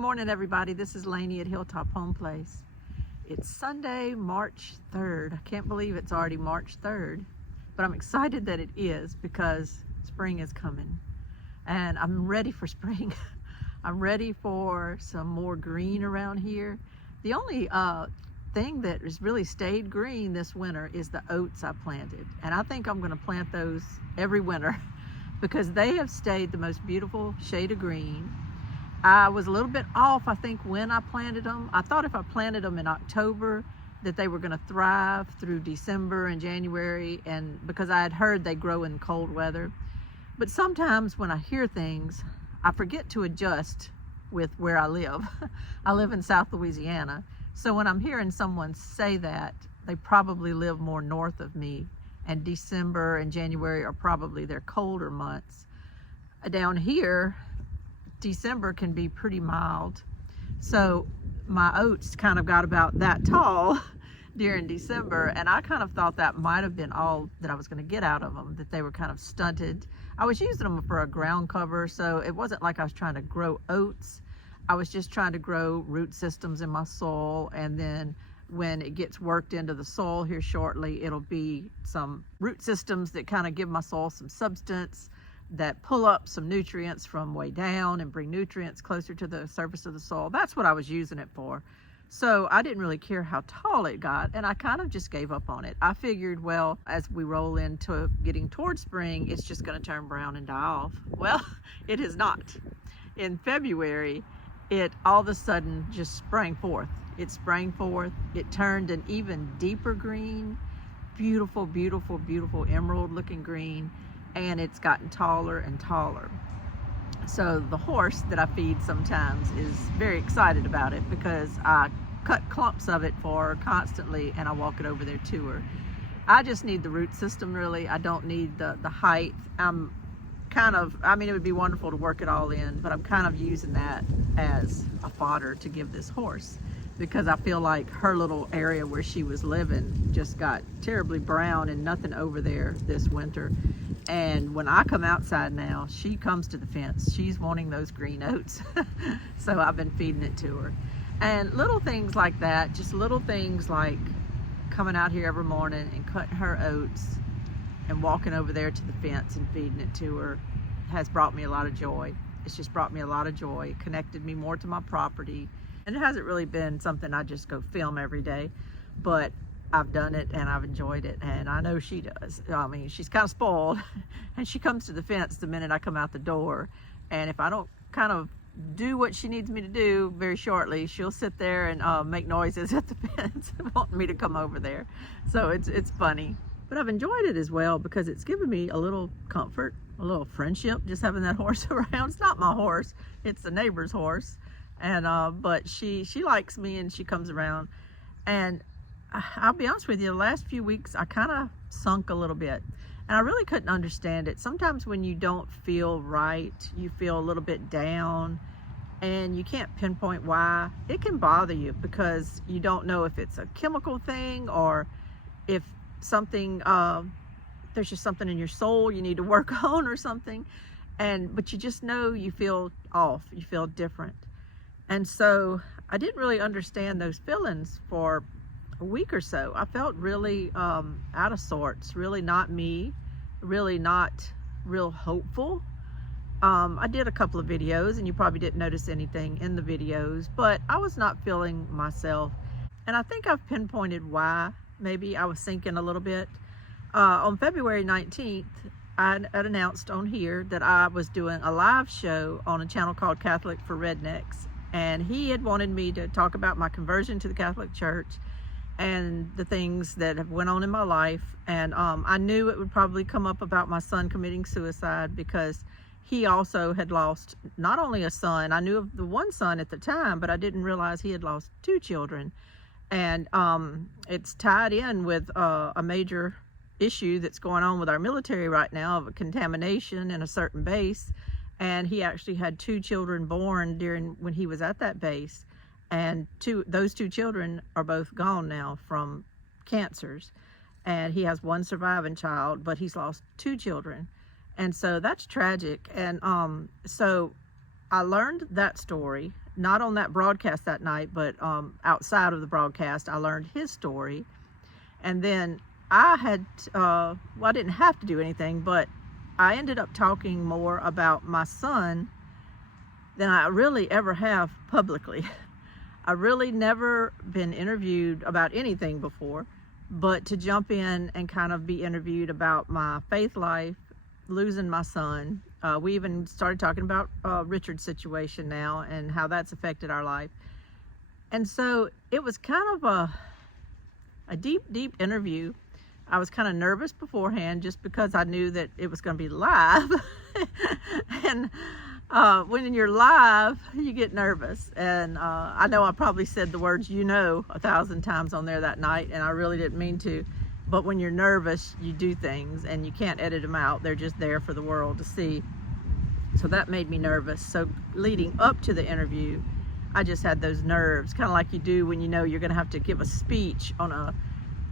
Good morning, everybody. This is Lainey at Hilltop Home Place. It's Sunday, March 3rd. I can't believe it's already March 3rd, but I'm excited that it is because spring is coming and I'm ready for spring. I'm ready for some more green around here. The only thing that has really stayed green this winter is the oats I planted, and I think I'm going to plant those every winter because they have stayed the most beautiful shade of green. I was a little bit off, I think, when I planted them. I thought if I planted them in October that they were going to thrive through December and January, and because I had heard they grow in cold weather. But sometimes when I hear things, I forget to adjust with where I live. I live in South Louisiana, so when I'm hearing someone say that, they probably live more north of me, and December and January are probably their colder months. Down here, December can be pretty mild, so my oats kind of got about that tall during December, and I kind of thought that might have been all that I was going to get out of them, that they were kind of stunted. I was using them for a ground cover, so it wasn't like I was trying to grow oats. I was just trying to grow root systems in my soil, and then when it gets worked into the soil here shortly, it'll be some root systems that kind of give my soil some substance, that pull up some nutrients from way down and bring nutrients closer to the surface of the soil. That's what I was using it for. So I didn't really care how tall it got, and I kind of just gave up on it. I figured, well, as we roll into getting towards spring, it's just going to turn brown and die off. Well, it has not. In February, it all of a sudden just sprang forth. It sprang forth. It turned an even deeper green, beautiful, beautiful, beautiful emerald looking green. And it's gotten taller and taller. So the horse that I feed sometimes is very excited about it because I cut clumps of it for her constantly and I walk it over there to her. I just need the root system, really. I don't need the height. I'm kind of, I mean, it would be wonderful to work it all in, but I'm kind of using that as a fodder to give this horse, because I feel like her little area where she was living just got terribly brown and nothing over there this winter. And when I come outside now, she comes to the fence. She's wanting those green oats. So I've been feeding it to her. And little things like that, just little things like coming out here every morning and cutting her oats and walking over there to the fence and feeding it to her has brought me a lot of joy. It's just brought me a lot of joy, connected me more to my property. And it hasn't really been something I just go film every day, but I've done it and I've enjoyed it, and I know she does. I mean, she's kind of spoiled, and she comes to the fence the minute I come out the door, and if I don't kind of do what she needs me to do very shortly, she'll sit there and make noises at the fence wanting me to come over there. So it's funny, but I've enjoyed it as well because it's given me a little comfort, a little friendship, just having that horse around. It's not my horse, it's the neighbor's horse, and but she likes me and she comes around. And I'll be honest with you, the last few weeks I kind of sunk a little bit, and I really couldn't understand it. Sometimes when you don't feel right, you feel a little bit down, and you can't pinpoint why. It can bother you because you don't know if it's a chemical thing or if something, there's just something in your soul you need to work on or something. But you just know you feel off, you feel different. And so I didn't really understand those feelings for a week or so. I felt really out of sorts, really not me, really not real hopeful. I did a couple of videos and you probably didn't notice anything in the videos, but I was not feeling myself. And I think I've pinpointed why. Maybe I was sinking a little bit. On February 19th, I announced on here that I was doing a live show on a channel called Catholic for Rednecks. And he had wanted me to talk about my conversion to the Catholic Church and the things that have went on in my life. And I knew it would probably come up about my son committing suicide because he also had lost not only a son, I knew of the one son at the time, but I didn't realize he had lost two children. And it's tied in with a major issue that's going on with our military right now of a contamination in a certain base. And he actually had two children born when he was at that base. And those two children are both gone now from cancers. And he has one surviving child, but he's lost two children. And so that's tragic. And so I learned that story, not on that broadcast that night, but outside of the broadcast, I learned his story. And then I had, well, I didn't have to do anything, but I ended up talking more about my son than I really ever have publicly. I really never been interviewed about anything before, but to jump in and kind of be interviewed about my faith life, losing my son. We even started talking about Richard's situation now and how that's affected our life. And so it was kind of a deep interview. I was kind of nervous beforehand just because I knew that it was going to be live. And when you're live, you get nervous. And I know I probably said the words, 1,000 times on there that night, and I really didn't mean to. But when you're nervous, you do things and you can't edit them out. They're just there for the world to see. So that made me nervous. So leading up to the interview, I just had those nerves, kind of like you do when you know you're going to have to give a speech on a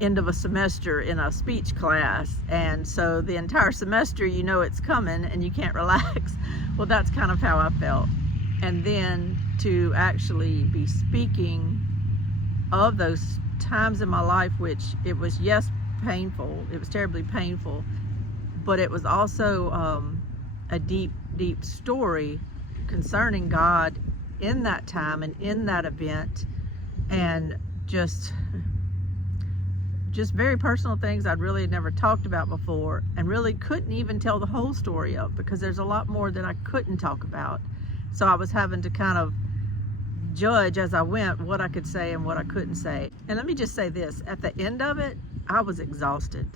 end of a semester in a speech class. And so the entire semester, you know it's coming and you can't relax. Well, that's kind of how I felt. And then to actually be speaking of those times in my life, which it was, yes, painful. It was terribly painful, but it was also a deep story concerning God in that time and in that event, and just very personal things I'd really never talked about before, and really couldn't even tell the whole story of, because there's a lot more that I couldn't talk about. So I was having to kind of judge as I went what I could say and what I couldn't say. And let me just say this, at the end of it, I was exhausted.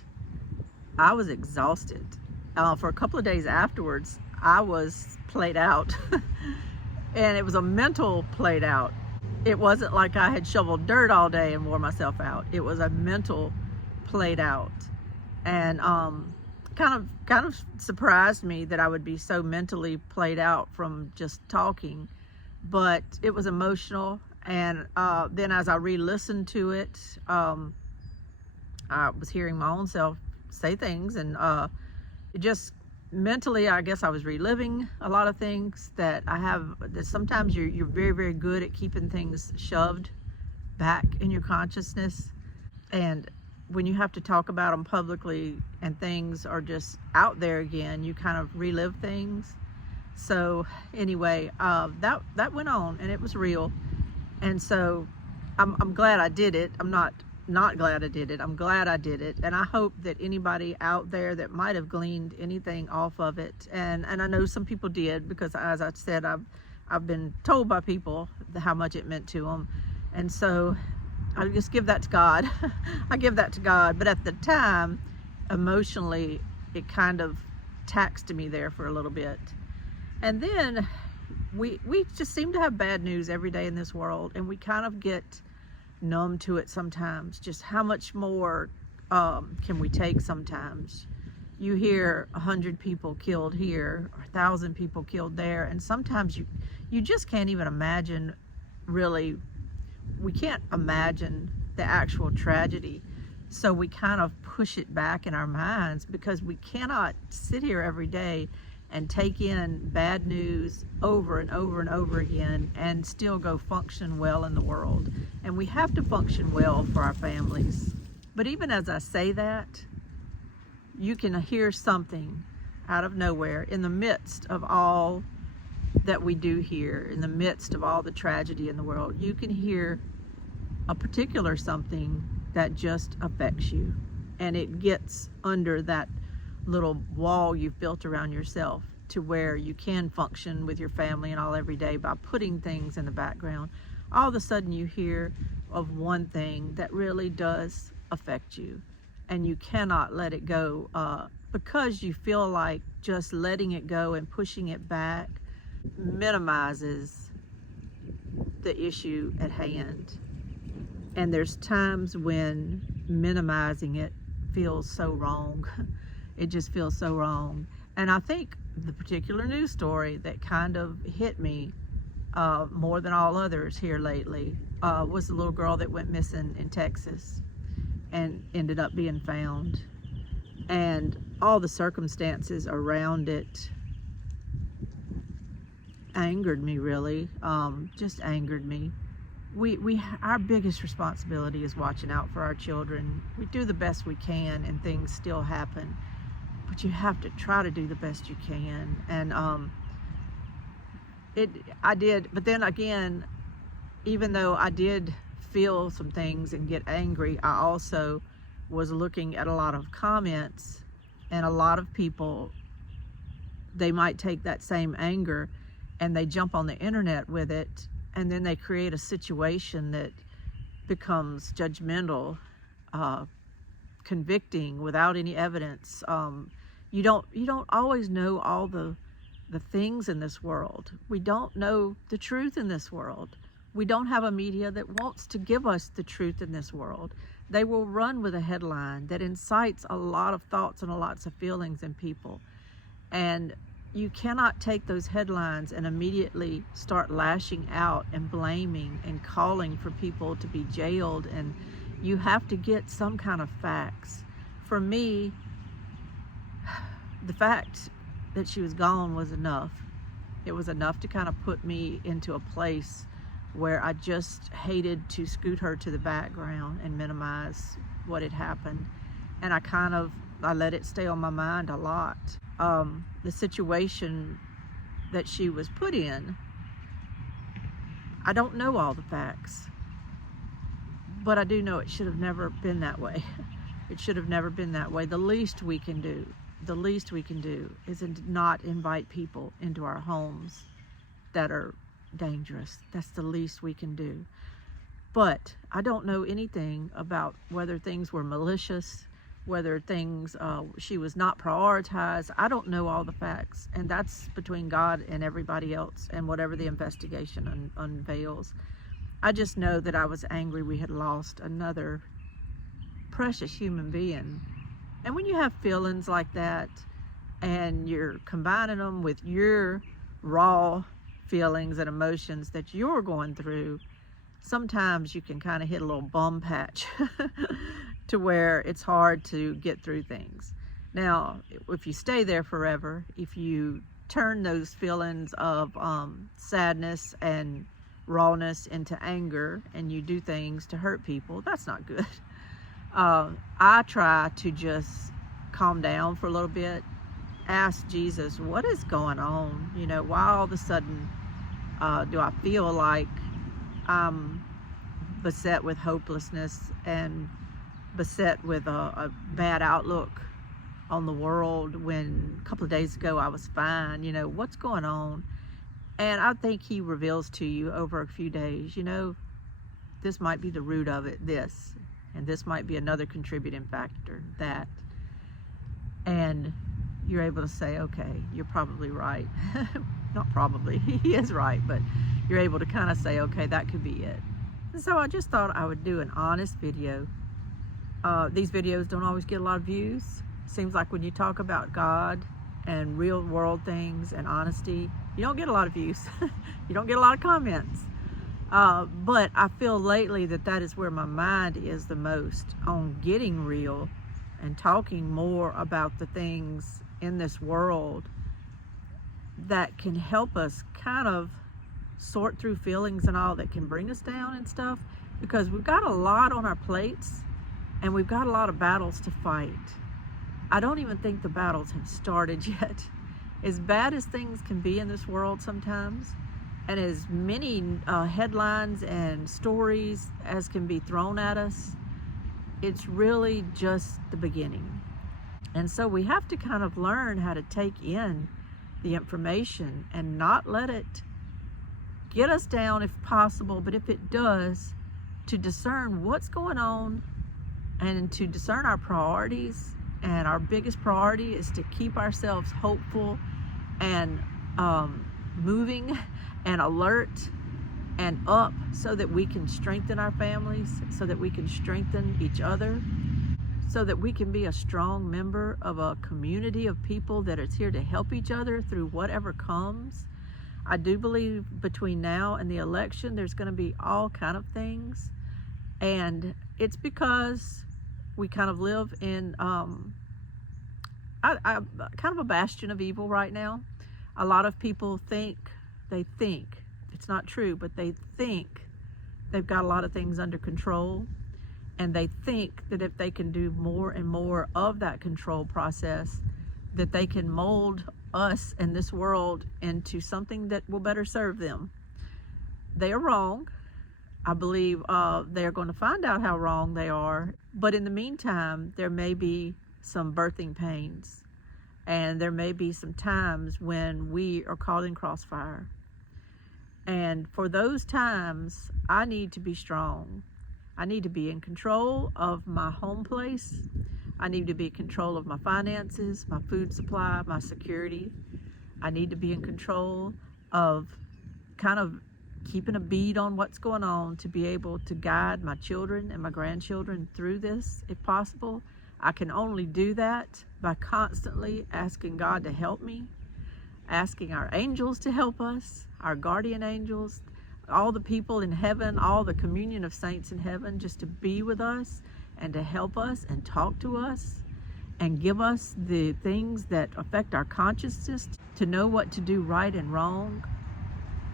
For a couple of days afterwards, I was played out. And it was a mental played out. It wasn't like I had shoveled dirt all day and wore myself out. It was a mental played out. And kind of surprised me that I would be so mentally played out from just talking. But it was emotional. And then as I re-listened to it, I was hearing my own self say things, and it just mentally, I guess I was reliving a lot of things that I have. That sometimes you're very, very good at keeping things shoved back in your consciousness, and when you have to talk about them publicly and things are just out there again, you kind of relive things. So anyway, that went on, and it was real. And so I'm glad I did it. I'm not glad I did it. I'm glad I did it. And I hope that anybody out there that might have gleaned anything off of it, and I know some people did, because as I said, I've been told by people how much it meant to them. And so I just give that to God. I give that to God. But at the time, emotionally, it kind of taxed me there for a little bit. And then we just seem to have bad news every day in this world, and we kind of get numb to it sometimes. Just how much more can we take sometimes? You hear 100 people killed here, or 1,000 people killed there, and sometimes you just can't even imagine, really. We can't imagine the actual tragedy. So we kind of push it back in our minds, because we cannot sit here every day and take in bad news over and over and over again and still go function well in the world. And we have to function well for our families. But even as I say that, you can hear something out of nowhere in the midst of all that we do here, in the midst of all the tragedy in the world. You can hear a particular something that just affects you, and it gets under that little wall you've built around yourself, to where you can function with your family and all every day by putting things in the background. All of a sudden you hear of one thing that really does affect you, and you cannot let it go, because you feel like just letting it go and pushing it back minimizes the issue at hand. And there's times when minimizing it feels so wrong. It just feels so wrong. And I think the particular news story that kind of hit me more than all others here lately was the little girl that went missing in Texas and ended up being found, and all the circumstances around it. angered me, really. Just angered me. Our biggest responsibility is watching out for our children. We do the best we can, and things still happen, but you have to try to do the best you can. And I did, but then again, even though I did feel some things and get angry, I also was looking at a lot of comments, and a lot of people, they might take that same anger and they jump on the internet with it, and then they create a situation that becomes judgmental, convicting without any evidence. You don't always know all the things in this world. We don't know the truth in this world. We don't have a media that wants to give us the truth in this world. They will run with a headline that incites a lot of thoughts and lots of feelings in people. And you cannot take those headlines and immediately start lashing out and blaming and calling for people to be jailed. And you have to get some kind of facts. For me, the fact that she was gone was enough. It was enough to kind of put me into a place where I just hated to scoot her to the background and minimize what had happened. And I let it stay on my mind a lot. The situation that she was put in, I don't know all the facts, but I do know it should have never been that way. It should have never been that way. The least we can do is not invite people into our homes that are dangerous. That's the least we can do. But I don't know anything about whether things were malicious, whether things she was not prioritized. I don't know all the facts, and that's between God and everybody else and whatever the investigation unveils. I just know that I was angry we had lost another precious human being. And when you have feelings like that and you're combining them with your raw feelings and emotions that you're going through, sometimes you can kind of hit a little bum patch to where it's hard to get through things. Now, if you stay there forever, if you turn those feelings of sadness and rawness into anger and you do things to hurt people, that's not good. I try to just calm down for a little bit, ask Jesus, what is going on? You know, why all of a sudden do I feel like I'm beset with hopelessness and beset with a bad outlook on the world when a couple of days ago I was fine? You know, what's going on? And I think he reveals to you over a few days, you know, this might be the root of it, this, and this might be another contributing factor, that. And you're able to say, okay, you're probably right. Not probably, he is right, but you're able to kind of say, okay, that could be it. And so I just thought I would do an honest video. These videos don't always get a lot of views. Seems like when you talk about God and real world things and honesty, you don't get a lot of views. You don't get a lot of comments. But I feel lately that is where my mind is the most, on getting real and talking more about the things in this world that can help us kind of sort through feelings and all that can bring us down and stuff, because we've got a lot on our plates and we've got a lot of battles to fight. I don't even think the battles have started yet. As bad as things can be in this world sometimes, and as many headlines and stories as can be thrown at us, it's really just the beginning. And so we have to kind of learn how to take in the information and not let it get us down if possible, but if it does, to discern what's going on and to discern our priorities. And our biggest priority is to keep ourselves hopeful and moving and alert and up, so that we can strengthen our families, so that we can strengthen each other, so that we can be a strong member of a community of people that is here to help each other through whatever comes. I do believe between now and the election there's going to be all kind of things, and it's because we kind of live in kind of a bastion of evil right now. A lot of people think they think, it's not true, but they think they've got a lot of things under control, and they think that if they can do more and more of that control process, that they can mold us and this world into something that will better serve them. They are wrong. I believe they're going to find out how wrong they are, but in the meantime, there may be some birthing pains, and there may be some times when we are caught in crossfire. And for those times, I need to be strong. I need to be in control of my home place. I need to be in control of my finances, my food supply, my security. I need to be in control of kind of keeping a bead on what's going on, to be able to guide my children and my grandchildren through this if possible. I can only do that by constantly asking God to help me, asking our angels to help us, our guardian angels, all the people in heaven, all the communion of saints in heaven, just to be with us and to help us and talk to us and give us the things that affect our consciousness, to know what to do right and wrong.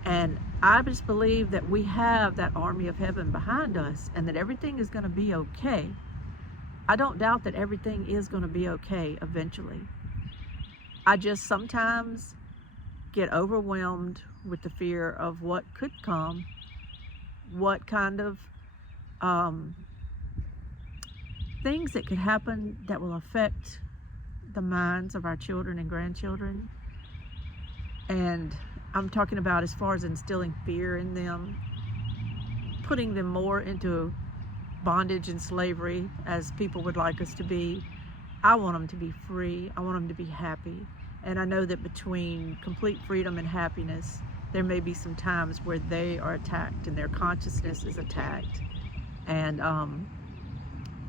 And I just believe that we have that army of heaven behind us, and that everything is going to be okay. I don't doubt that everything is going to be okay eventually. I just sometimes get overwhelmed with the fear of what could come, what kind of things that could happen that will affect the minds of our children and grandchildren. And I'm talking about as far as instilling fear in them, putting them more into bondage and slavery as people would like us to be. I want them to be free. I want them to be happy. And I know that between complete freedom and happiness, there may be some times where they are attacked and their consciousness is attacked. And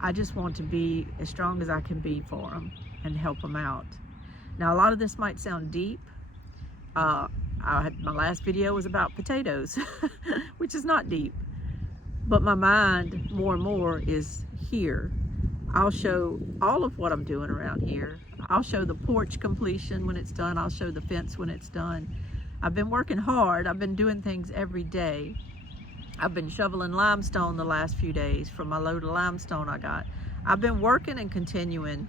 I just want to be as strong as I can be for them and help them out. Now, a lot of this might sound deep. My last video was about potatoes, which is not deep. But my mind more and more is here. I'll show all of what I'm doing around here. I'll show the porch completion when it's done. I'll show the fence when it's done. I've been working hard. I've been doing things every day. I've been shoveling limestone the last few days from my load of limestone I got. I've been working and continuing.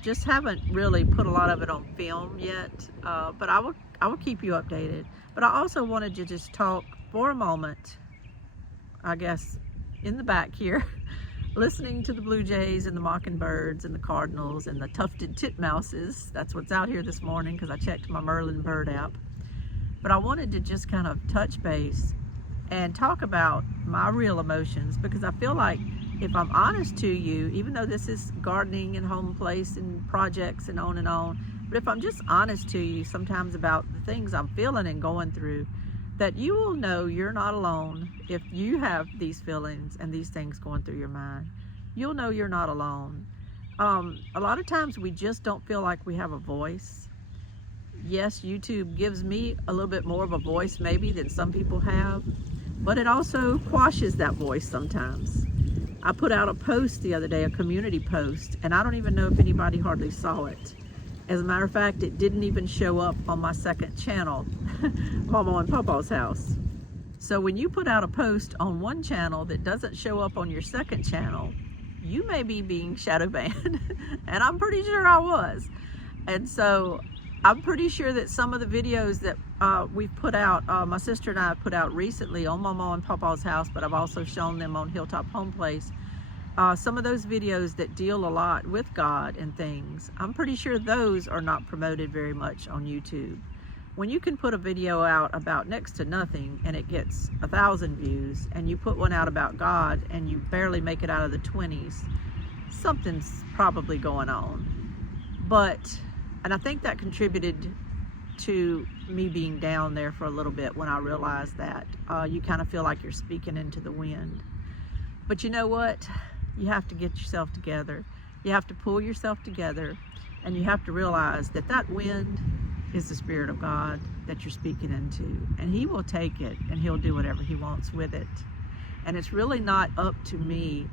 Just haven't really put a lot of it on film yet, but I will keep you updated. But I also wanted to just talk for a moment, I guess, in the back here, listening to the blue jays and the mockingbirds and the cardinals and the tufted titmouses. That's what's out here this morning because I checked my Merlin bird app. But I wanted to just kind of touch base and talk about my real emotions, because I feel like if I'm honest to you, even though this is gardening and home place and projects and on, but if I'm just honest to you sometimes about the things I'm feeling and going through, that you will know you're not alone. If you have these feelings and these things going through your mind, you'll know you're not alone. A lot of times we just don't feel like we have a voice. Yes, YouTube gives me a little bit more of a voice maybe than some people have, but it also quashes that voice sometimes. I put out a post the other day, a community post, and I don't even know if anybody hardly saw it. As a matter of fact, it didn't even show up on my second channel, Mama and Papa's house. So when you put out a post on one channel that doesn't show up on your second channel, you may be being shadow banned, and I'm pretty sure I was. And so I'm pretty sure that some of the videos that we've put out, my sister and I put out recently on Mama and Papa's house, but I've also shown them on Hilltop Home Place. Some of those videos that deal a lot with God and things, I'm pretty sure those are not promoted very much on YouTube. When you can put a video out about next to nothing and it gets 1,000 views, and you put one out about God and you barely make it out of the 20s, something's probably going on. And I think that contributed to me being down there for a little bit when I realized that. You kind of feel like you're speaking into the wind. But you know what? You have to get yourself together. You have to pull yourself together, and you have to realize that that wind is the Spirit of God that you're speaking into, and He will take it and He'll do whatever He wants with it. And it's really not up to me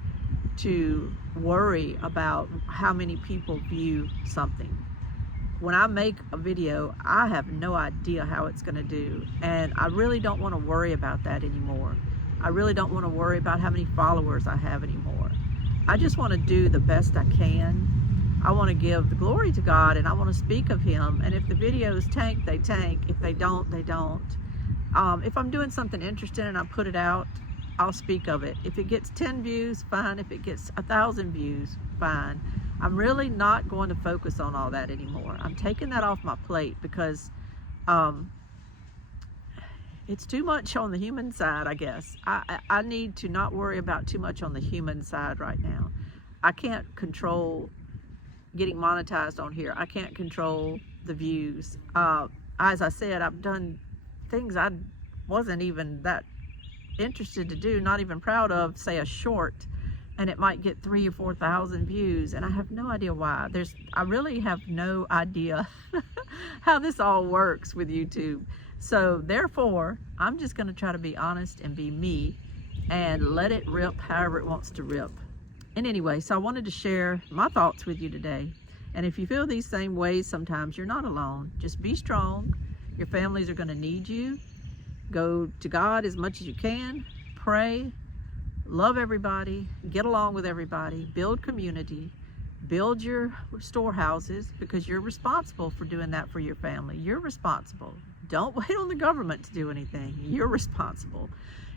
to worry about how many people view something. when I make a video, I have no idea how it's going to do, and I really don't want to worry about that anymore. I really don't want to worry about how many followers I have anymore. I just want to do the best I can. I want to give the glory to God, and I want to speak of Him, and if the videos tank, they tank. If they don't, they don't. If I'm doing something interesting and I put it out, I'll speak of it. If it gets 10 views, fine. If it gets 1,000 views, fine. I'm really not going to focus on all that anymore. I'm taking that off my plate because it's too much on the human side, I guess. I need to not worry about too much on the human side right now. I can't control getting monetized on here. I can't control the views. As I said, I've done things I wasn't even that interested to do, not even proud of, say a short, and it might get 3,000 or 4,000 views, and I have no idea why. I really have no idea how this all works with YouTube. So therefore, I'm just going to try to be honest and be me and let it rip however it wants to rip. And anyway, so I wanted to share my thoughts with you today. And if you feel these same ways sometimes, you're not alone. Just be strong. Your families are going to need you. Go to God as much as you can. Pray. Love everybody, get along with everybody, build community, build your storehouses, because you're responsible for doing that for your family. You're responsible. Don't wait on the government to do anything. You're responsible.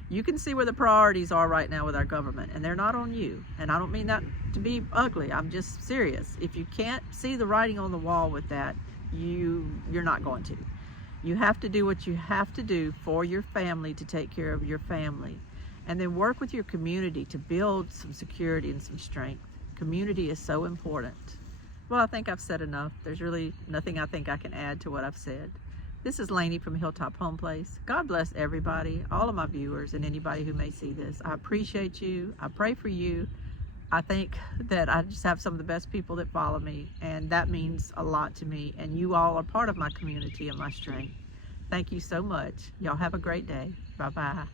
You can see where the priorities are right now with our government, and they're not on you. And I don't mean that to be ugly. I'm just serious. If you can't see the writing on the wall with that, you're not going to. You have to do what you have to do for your family to take care of your family. And then work with your community to build some security and some strength. Community is so important. Well, I think I've said enough. There's really nothing I think I can add to what I've said. This is Lainey from Hilltop Home Place. God bless everybody, all of my viewers, and anybody who may see this. I appreciate you. I pray for you. I think that I just have some of the best people that follow me, and that means a lot to me. And you all are part of my community and my strength. Thank you so much. Y'all have a great day. Bye-bye.